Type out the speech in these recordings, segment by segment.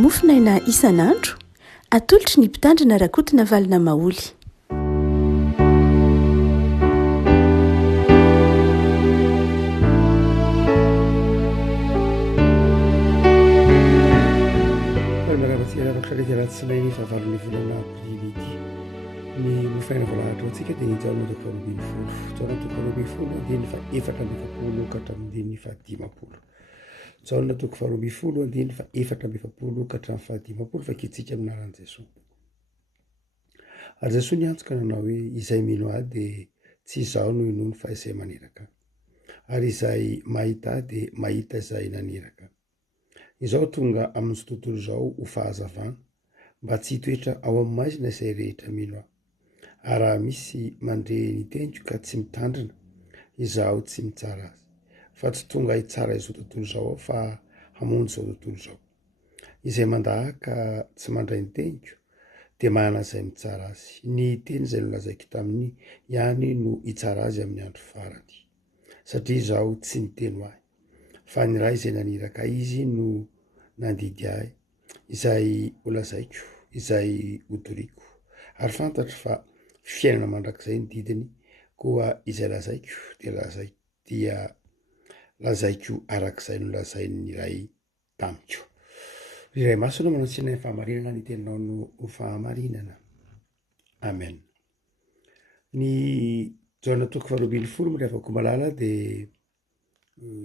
mofinaina isan'andro atolotry ny mpitandrina rakotina valina maoly. Tsinainy fahavalon'ny volana avrily ity ny mofinaina voalahatra antsika dia jaona toko faharoabin'ny folo jaona toko faharoabin'ny folo andiny fa efatra amby efapolo ka hatramin'ny fahadimapolo jaona toko faharoabin'ny folo andiny fa efatra amby efapolo ka hatramin'ny fahadimapolo fa kitsika amin'ny anaran'i Jesosy. Ary Jesosy niantoka nanao hoe izay mino ahy dia tsy izaho no inono fa izay maneraka ary izay mahita ahy dia mahita izay naneraka. Izao tonga amin'izao tontolo izao ho fahazavana mba tsy hitoetra ao amin'ny maizina izay rehetra mino aho. Ary raha misy mandre ny teniko ka tsy mitandrina, izaho tsy mitsara azy. Fa tsy tonga hitsara izao tontolo izao aho fa hamonjy izao tontolo izao. Izay mandahaka tsy mandray ny teniko dia manana izay mitsara azy. Ny teny izay nolazaiko tamin'ny ihany no hitsara azy amin'ny andro farany. Satria izaho tsy niteny ho ahy, fa ny raha izay naniraka izy no nandidy ahy, izay holazaiko, izay hodoriko. Ary fantatro fa fiainana mandrakizay ny didiny, koa izay lazaiko dia lazaiko arak'izay nolazain'ny iray tamiko. Iray masina manao tsina ny fahamarinana ny teninao no fahamarinana. Amen. Ny jaona toko faharoabin'ny folo mirevako malala dia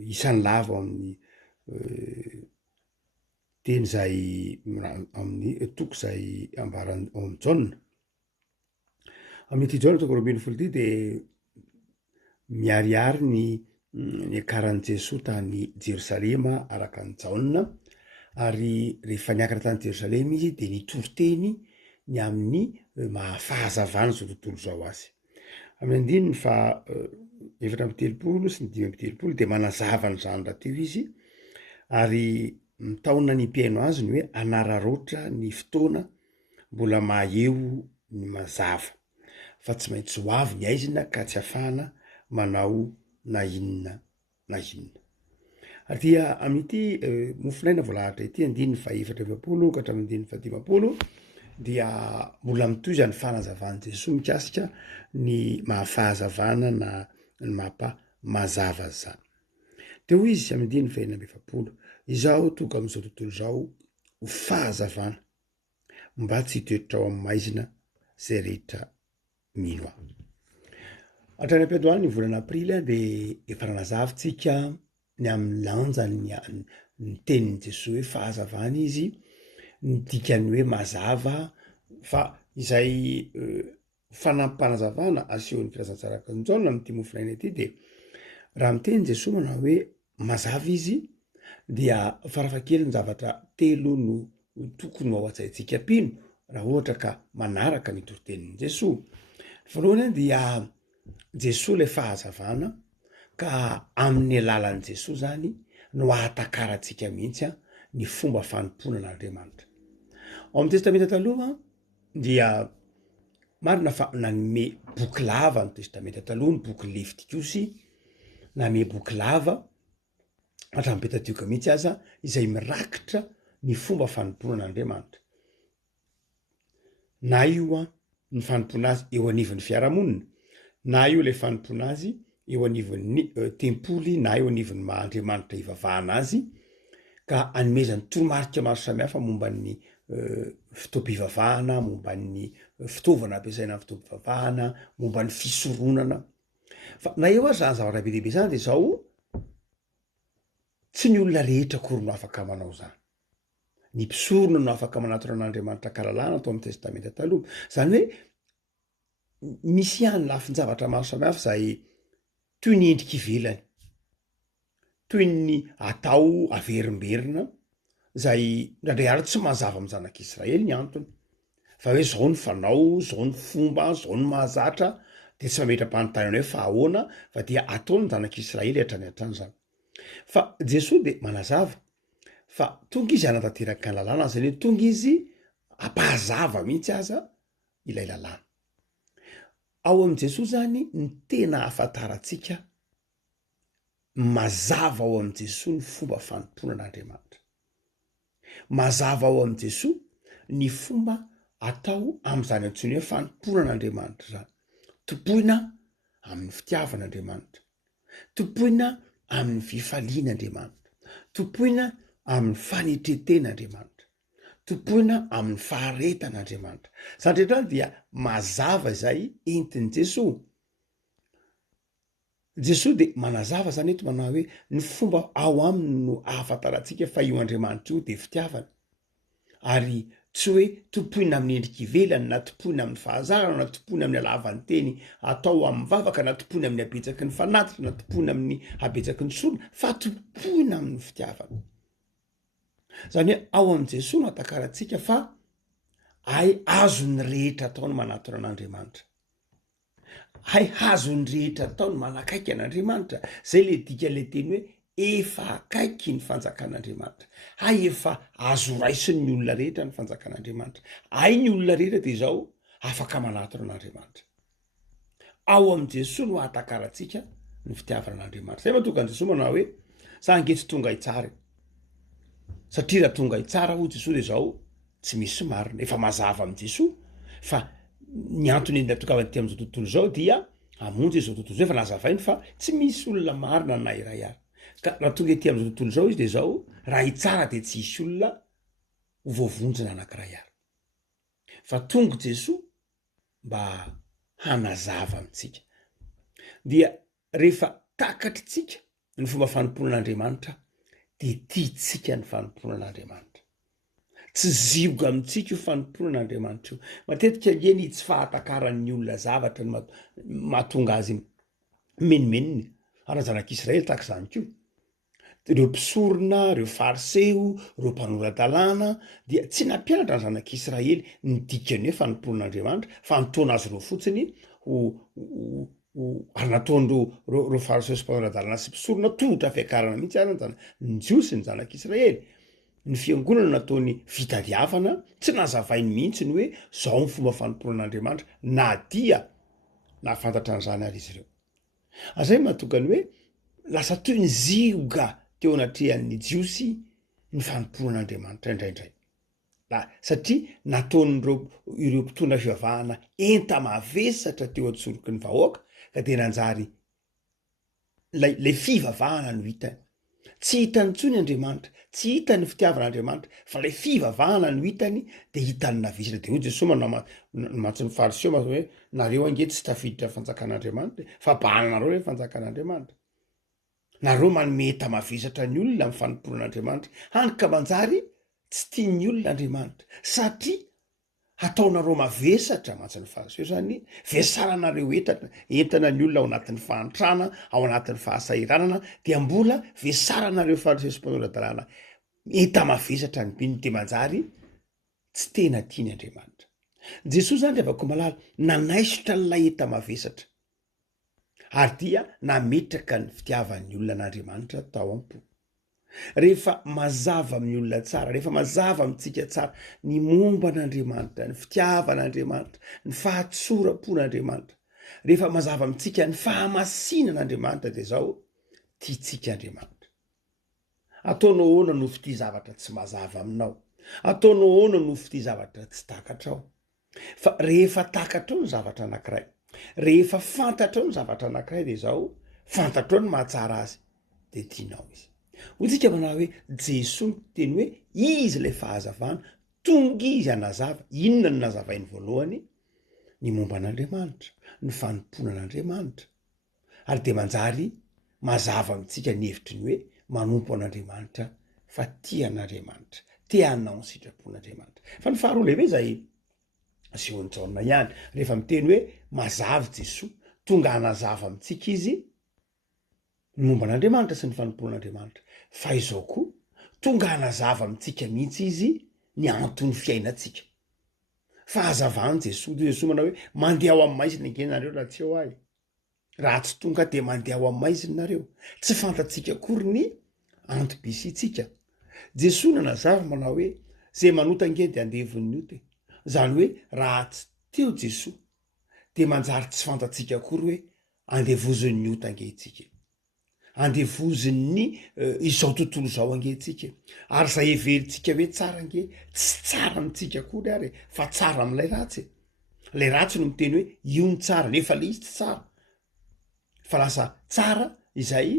isan'ny lava amin'ny teny izay amin'ny toko izay ambarany ao amin'ny jaona. Amin'ity jaona toko faharoabin'ny folo ity dia miharihary ny akaran'i Jesosy tany Jerosalema araka ny jaona, ary rehefa niakatra tany Jerosalema izy dia nitoroteny ny amin'ny mahafahazavana izao tontolo izao azy. Amin'ny andininy fa efatra amby telopolo sy ny dimy amby telopolo dia manazava n'izany raha teo izy, ary mitaona ny mpiaino azy ny hoe hanararoatra ny fotoana mbola maheo ny mazava, fa tsy maintsy ho avy ny aizina ka tsy hafahana manao na inona na inona. Ary dia amin'ity mofinaina voalahatra ity andininy fa efatra amby efapolo ka hatramin'ny andininy fa dimapolo dia mbola mitoy izany fanazavan'i Jesosy mikasika ny mahafahazavana na ny mazava zany. Teo izy amin'ny andininy fa enina amby efapolo, izaho tonga amin'izao tontolo izao ho fahazavana mba tsy hitoetra ao amin'ny maizina izay rehetra mino aho. Hatrany am-piadohany ny volana aprily dia efa nanazavintsika ny amin'ny lanjany ny tenin'i Jesosy hoe fahazavana izy, ny dikany hoe mazava, fa izay fanampanazavana asehon'ny filaza-tsaraka ny jaona amin'ity mofinaina ity dia raha miteny Jesosy manao hoe mazava izy dia farafahakeliny zavatra telo no tokony ao an-tsaintsika pino raha ohatra ka manaraka ny toritenin'i Jesosy. Voalohany dia Jesosy le fahazavana, ka amin'ny alalan'i Jesosy zany no ahatakarantsika mihitsy ny fomba fanompoana an'Andriamanitra. Ao amin'ny testamenta taloha dia marina fa nanome boky lava ny testamenta taloha, ny boky Levitikosy nanome boky lava hatramin'ny Pentateuka mihitsy aza izay mirakitra ny fomba fanompoana an'Andriamanitra. Na io ny fanompoana azy eo anivon'ny fiarahamonina, na io le fanompoana azy eo anivon'ny tempoly, na eo anivon'ny Mahandriamanitra ivavahana azy, ka anomezany toromarika maro samihafa momba ny fotoam-pivavahana, momba ny fitaovana ampiasaina amin'ny fotoam-pivavahana, momba ny fisoronana. Fa na eo azy zany zavatra be dehibe zany dia izao tsy ny olona rehetra akory no afaka manao zany. Ny mpisorona no afaka manatona an'Andriamanitra kalalana atao amin'ny testamenta taloha. Zany hoe misy ihany lafin-javatra maro samihafa izay toy ny endrika ivelany, toy ny atao averimberina, izay ndraindray ary tsy mazava amin'ny zanak'Israely ny antony, fa hoe zao ny fanao, zao ny fomba, zao ny mahazatra, dia tsy mametra-panontaniana hoe fa ahoana, fa dia ataony zanak'Israely hatrany hatrany zany. Fa Jesosy dia manazava fa tonga izy hanatanteraka ny lalàna, zany hoe tonga izy hampahazava mihitsy aza ilay lalàna. Ao amin'i Jesosy zany ny tena ahafantarantsika mazava ao amin'i Jesosy ny fomba fanompoana an'Andriamanitra. mazava ao am' Jesosy ny fomba atao am'izany antsony hoe fanomporan'Andriamanitra zany. Topoina amin'ny fitiavan'Andriamanitra, topoina amin'ny fifalian'Andriamanitra, topoina amin'ny fanetreten'Andriamanitra, topoina amin'ny faharetan'Andriamanitra. Zany rehetra dia mazava izay entin' Jesosy. Jesosy de manazava zany eto manao hoe ny fomba ao aminy no ahafantarantsika fa io Andriamanitra io de fitiavana, ary tsy hoe topoina amin'ny endriky ivelany na topoina amin'ny fahazarana na topoina amin'ny alavan'ny teny atao amin'ny vavaka na topoina amin'ny habetsaky ny fanatitra na topoina amin'ny habetsaky ny sorona fa topoina amin'ny fitiavana. Zany hoe ao am' Jesosy no atakarantsika fa azony rehetra ataony manatona an'Andriamanitra, azony rehetra ataony manakaiky an'Andriamanitra. Zay le dika le teny hoe efa akaiky ny fanjakan'Andriamanitra, efa azo raisin'ny olona rehetra ny fanjakan'Andriamanitra, ny olona rehetra de zao afaka manatona an'Andriamanitra. Ao am' Jesosy no atakarantsika ny fitiavan'Andriamanitra. Zay mahatonga an' Jesosy manao hoe sa angetsy tonga hitsara, satria raha tonga hitsara ho Jesosy de zao tsy misy marina. Efa mazava am' Jesosy fa ny antony natokavany ty am'izao tontolo zao dia hamonjy izao tontolo zao efa nazavainy fa tsy misy olona marina na iray ary. Ka raha tonga ety am'izao tontolo zao izy de zao raha hitsara de tsy hisy olona ho voavonjina anankiray ary. Fa tonga Jesosy mba hanazava amitsika. Dia rehefa takatritsika ny fomba fanomponan'Andriamanitra de tiatsika ny fanomponan'Andriamanitra. Tsy zioga amitsika io fanomponan'Andriamanitra io. Matetika ngeny tsy fahatakaran'ny olona zavatra ny mahatonga azy menimeniny. Ary zanak'Israely tahaka zany koa. Reo mpisorona, reo fariseo, reo mpanoran-dalàna dia tsy nampianatra ny zanak'Israely ny dikany hoe fanomponan'Andriamanitra fa nataony azy reo fotsiny ary nataon'reo reo fariseo sy mpanoran-dalàna sy mpisorona tohotra fiakarana mihitsy ary ny jiosy ny zanak'Israely. Ny fiangonana nataony fitadiavana, tsy nazavainy mihitsy ny hoe zao ny fomba fanomponan'Andriamanitra na dia nahafantatra an'izany ary izy ireo. Azay mahatonga ny hoe lasa toy ny zioga teo anatrehan'ny jiosy ny fanomponan'Andriamanitra indraindray. Satria nataon'ireo ireo mpitondra fivavahana enta mavesatra teo antsoroky ny vahoaka ka de nanjary le fivavahana no hitany. Tsy hitany intsony Andriamanitra, tsy hitany fitiavan'Andriamanitra, fa le fivavahana no hitany de hitany navesatra. De hoy Jesosy mantsy ny fariseo manao hoe nareo ange tsy tafiditra fanjakan'Andriamanitra fa bananareo le fanjakan'Andriamanitra. Nareo manome eta mavesatra ny olona amin'ny fanomponan'Andriamanitra, hany ka manjary tsy tian'ny olona Andriamanitra satria ataonareo mavesatra mantsy ny fariseo zany vesaranareo entana ny olona ao anatin'ny fahantrana, ao anatin'ny fahasairanana dia mbola vesaranareo fariseo sy mpanoran-dalàna eta mavesatra ny bininy de manjary tsy tena tiany Andriamanitra. Jesosy zany de avako malala nanaisotra n'ilay eta mavesatra ary dia nametraka ny fitiavan'ny olona an'Andriamanitra tao am-po. Rehefa mazava amin'ny olona tsara, rehefa mazava amintsika tsara ny momba an'Andriamanitra, ny fitiavan'Andriamanitra, ny fahatsoram-pon'Andriamanitra, rehefa mazava amintsika ny fahamasinan'Andriamanitra de zao tiatsika Andriamanitra. Ataonao ahoana no fity zavatra tsy mazava aminao? Ataonao ahoana no fity zavatra tsy takatrao? Fa rehefa takatrao ny zavatra anankiray, rehefa fantatrao ny zavatra anankiray de zao fantatrao ny mahatsara azy de tianao izy. Hotsika manao hoe Jesosy teny hoe izy le fahazavana, tonga izy hanazava. Inona no nazavainy voalohany? Ny momba an'Andriamanitra, ny fanomponan'Andriamanitra. Ary de manjary mazava amintsika ny hevitry ny hoe manompo an'Andriamanitra fa tia an'Andriamanitra, tia hanao ny sitrapon'Andriamanitra. Fa ny faharoa lehibe zay Siony Jaona ihany rehefa miteny hoe mazava Jesosy, tonga hanazava amintsika izy ny momba an'Andriamanitra sy ny fanomponan'Andriamanitra. Fa izao koa tonga hanazava amintsika mihitsy izy ny antony fiainatsika. Fa hazavany Jesosy manao hoe mandeha ao amin'ny maizina nge nareo raha tsy ao ahy. Raha tsy tonga de mandeha ao amin'ny maizina nareo. Tsy fantatsika akory ny antom-bisitsika. Jesosy nanazava manao hoe zay manota nge de andevon'ny ote. Zany hoe raha tsy teo Jesosy de manjary tsy fantatsika akory hoe andevozon'ny ota nge itsika. andevoziny izao tontolo zao angentsika ary zay everintsika hoe tsara ange tsy tsara amitsika kory ary fa tsara am'lay ratsy lay ratsy no miteny hoe io ny tsara nefa le izy tsy tsara fa lasa tsara izay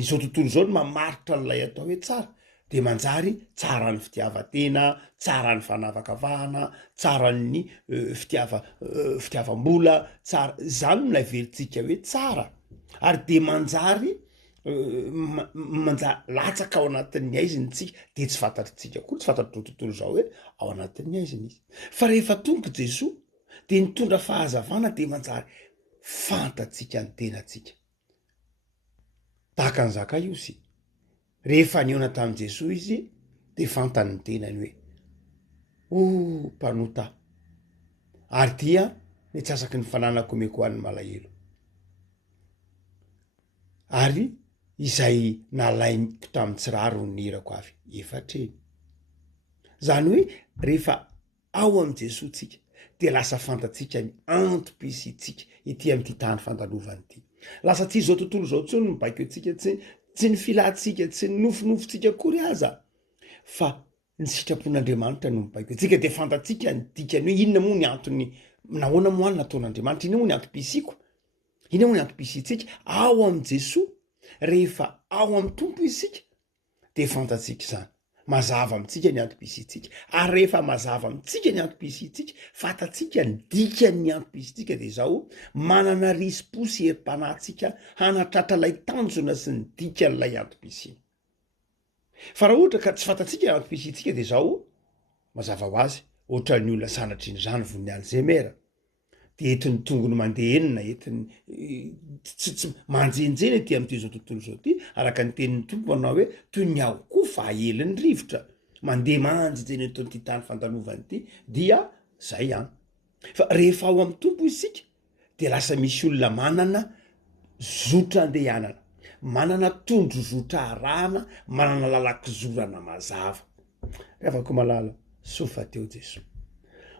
izao tontolo zao no mamaritra n'lay atao hoe tsara de manjary tsara ny fitiavatena tsara ny fanavakavahana tsara ny fitiavam-bola tsara zany no laverintsika hoe tsara ary de manjary latsaka ao anatin'ny aiziny tsika de tsy fantatritsika koa tsy fantatro tontolo zao hoe ao anatin'ny aiziny izy fa rehefa tonga Jesoa de nitondra fahazavana de manjary fantatsika ny tenatsika tahaka an'zaka io sy rehefa niona tamin'i Jesoa izy de fantany ny tenany hoe mpanota ary dia nitsasaky ny fananako omeko hoan'ny malahelo ary izay nalaiko tamin'ny tsiraro ny irako avy efatreny zany hoe rehefa ao am' Jesoa tsika de lasa fantatsika ny antom-pisitsika ety am'ty tany fandalovany ity lasa tsy izao tontolo zao tsony mibaiko atsika tsy ny filatsika tsy ny nofonofotsika kory aza fa ny sitrapon'Andriamanitra no mibaiko atsika de fantatsika ny dikany hoe inona moa ny antony nahoana moany nataon'Andriamanitra inona moa ny antom-pisiko inona moa ny antom-pisitsika ao am' Jesoa rehefa ao am' tompo isika de fantatsika izany mazava amitsika ny antom-pisitsika ary rehefa mazava amitsika ny antom-pisitsika fantatsika ny dikan'ny antom-pisitsika de zao manana risy-posy herim-panahtsika hanatratra lay tanjona sy ny dikan'lay antom-pisina fa raha ohatra ka tsy fantatsika ny antom-pisitsika de zao mazava ho azy ohatran'ny olona sanatriny zany von'ny Alzheimer de entiny tongony mandeha enina entiny tsy manjenjeny ty am'ty zao tontolo zao ty araka ny tenin'ny tompo anao hoe toy ny aho koa fa helin'ny rivotra mandeha manjenjeny eton'ty tany fandalovany ity dia zay any fa rehefa ao am'ny tompo isika de lasa misy olona manana zotra andehanana manana tondro zotra arahana manana lalakizorana mazava reafako malala sofa teo Jesoa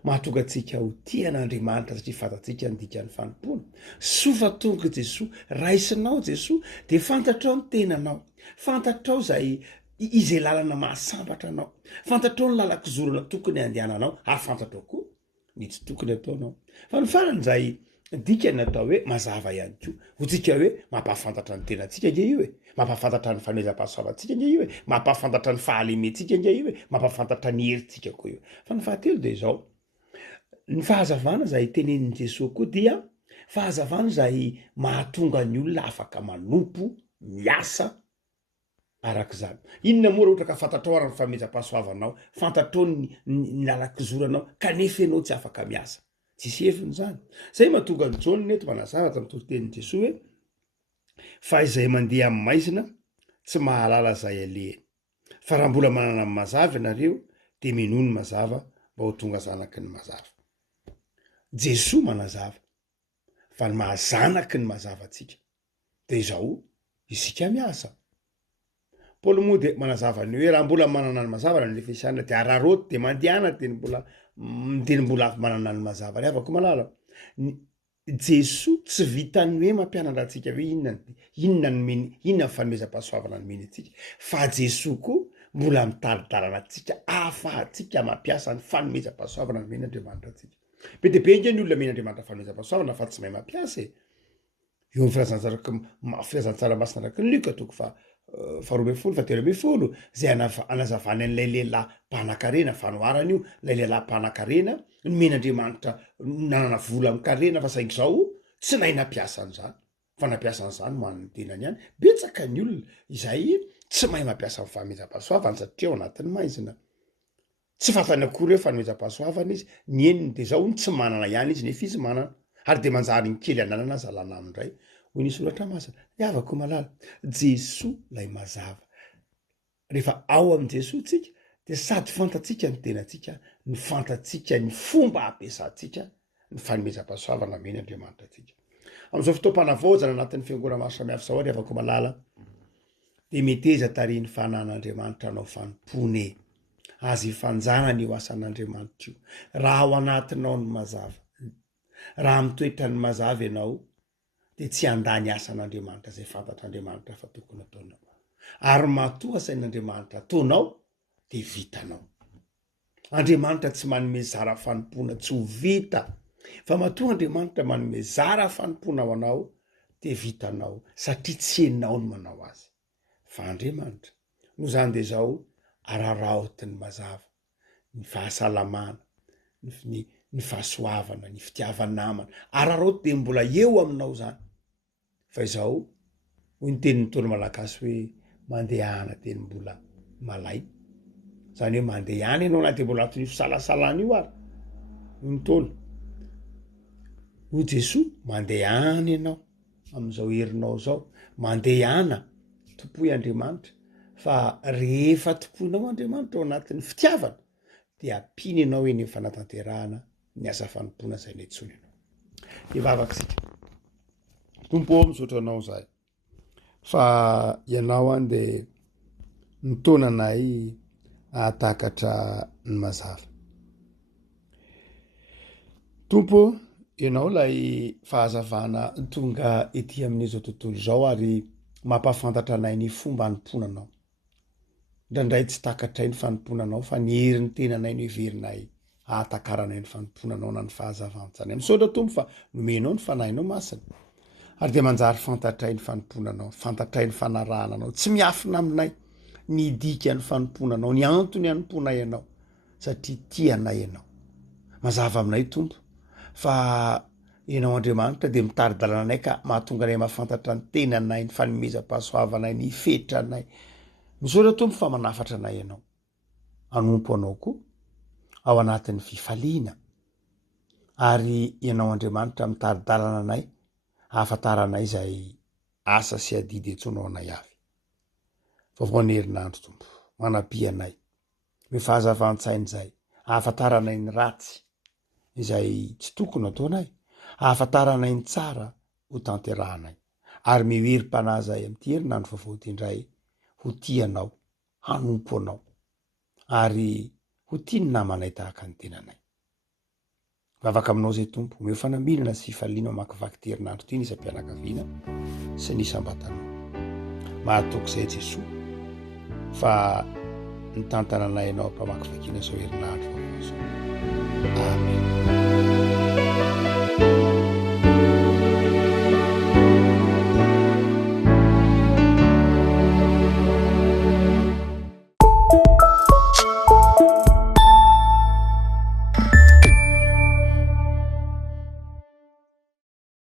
mahatonga atsika ho tian'Andriamanitra satria fantatsika ny dikan'ny fanompona sofa tonga Jesoa raisinao Jesoa de fantatrao ny tenanao fantatrao zay izay lalana mahasambatra anao fantatrao ny lalakizorana tokony andehananao ary fantatrao koa ny tsy tokony ataonao fa ny farany zay dikany atao hoe mazava ihany ko hotsika hoe mampahafantatra ny tenatsika nge io e mampahafantatra ny fanomezam-pahasoavantsika nge io e mampahafantatra ny fahalementsika nge io e mampahafantatra ny heritsika koa io fa ny fahatelo de zao ny fahazavana zay tenenin' Jesoa koa dia fahazavana zay mahatonga ny olona afaka manompo miasa arak'izany inona moa raha ohatra ka fantatrao ary ny fanomezam-pahasoavanao fantatrao ny lalakizoranao kanefa ianao tsy afaka miasa tsisy heviny zany zay mahatonga ny Jaonina eto manazava tam'y toritenin'i Jesoa hoe fa izay mandeha am'y maizina tsy mahalala zay alehany fa raha mbola manana am'y mazava ianareo de mino ny mazava mba ho tonga zanaky ny mazava Jesoa manazava fa ny mahazanaky ny mazava atsika de zao isika miasa Paoly moa de manazava ny hoe raha mbola manana ny mazava na ny Efesianina de araroty de mandehana de ny mbola manana ny mazava ry avako malala Jesoa tsy vitany hoe mampianatra atsika hoe inona ny fanomezam-pahasoavana ny meny atsika fa Jesoa koa mbola mitaridarana atsika ahafahatsika mampiasa ny fanomezam-pahasoavana ny meny Andriamanitra atsika be de be nge ny olona meny Andriamanitra fanomezam-pahasoavana fa tsy mahay mampiasa eo amin'ny firazantsara-masina araky ny Luka toko fa 12:17 zay anazavany an'lay lehilahy mpanan-karena fanoarana io lay lehilahy mpanan-karena ny meny Andriamanitra nanana vola am'karena fa saingy zao tsy nahay nampiasa an'zany fa nampiasa an'zany man'ny tenany ihany betsaka ny olona izay tsy mahay mampiasa ny fanomezam-pahasoavana satria ao anatin'ny maizina tsy fantany akory hoe fanomezam-pahasoavana izy ny eniny de zao ny tsy manana ihany izy nefa izy manana ary de manjary ny kely ananana zalana amindray hoy nisy olatra masina iavako malala Jesoa lay mazava rehefa ao am' Jesoa tsika de sady fantatsika ny tenatsika ny fantatsika ny fomba ampiasantsika ny fanomezam-pahasoavana meny Andriamanitra atsika am'izao fotoam-panavaozana anatin'ny fiangonana maro samihafa zao ary avako malala de meteza tariny fanan'Andriamanitra anao fanompony azy ifanjanany io asan'Andriamanitra io raha ao anatinao ny mazava raha mitoetra ny mazava ianao de tsy andany asan'andriamanitra zay fantatr'andriamanitra fa tokony ataonao ary matoa sain'andriamanitra ataonao de vitanao. Andriamanitra tsy manome zara fanompona tsy ho vita fa matoa andriamanitra manome zara fanompona ho anao de vitanao satria tsy enao no manao azy fa andriamanitra. No zany de zao araraotiny mazava ny fahasalamana ny fahasoavana ny fitiavanamana araraoty de mbola eo aminao zany fa izao hoy ny tenin'ny tolo malagasy hoe mandehana teny mbola malay zany hoe mandehana ianao na de mbola anatin'io fisalasalana io ary hoy ny tolo ho Jesoa mandehana ianao am'izao herinao zao mandehana tompoy Andriamanitra fa rehefa tompoinao Andriamanitra ao anatin'ny fitiavana de ampiny ianao eny fanatanterahana ny asa fanompona zay netsony anao. Ivavaksika tompo ao misaotra anao zay fa ianao any de nitonanay ahatakatra ny mazava. Tompo ianao lay fahazavana tonga ety amin'izao tontolo zao ary mampafantatra anay ny fomba hanomponanao. Ndraindray tsy takatray ny fanomponanao fa ny herin'ny tenanay no heverinay ahatakaranay ny fanomponanao na ny fahazavantsany. Misaotra tompo fa nomenao ny fanahinao masina ary de manjary fantatray ny fanomponanao, fantatray ny fanarahananao, tsy miafina aminay ny dika ny fanomponanao, ny antony hanomponay ianao satria tianay ianao. Mazava aminay tompo fa ianao Andriamanitra de mitary-dalana anay ka mahatonga anay mahafantatra ny tenanay, ny fanomezam-pahasoavanay, ny fetranay. Misaotra tompo fa manafatra anay ianao, anompo anao koa ao anatin'ny fifaliana ary ianao Andriamanitra mitary-dalana anay ahafantaranay izay asa sy adidy entsonao anay avy. Vaovao ny herinandro tompo manapy anay me fahazavan-tsainy zay ahafantaranay ny ratsy izay tsy tokony ataonay, ahafantaranay ny tsara ho tanterahanay ary miherim-panazay am'ty herinandro vaovao ty indray ho tianao, hanompo anao ary ho tiany namanay tahaka ny tenanay. Vavaka aminao zay tompo, omeo fanambinana sy fifaliana makivaky ty herinandro ty nisam-pianakaviana sy nisam-batanao. Mahatoky zay Jesoa fa ny tantananay ianao ampamakivakiana zao herinandro vaovao zao. Amen.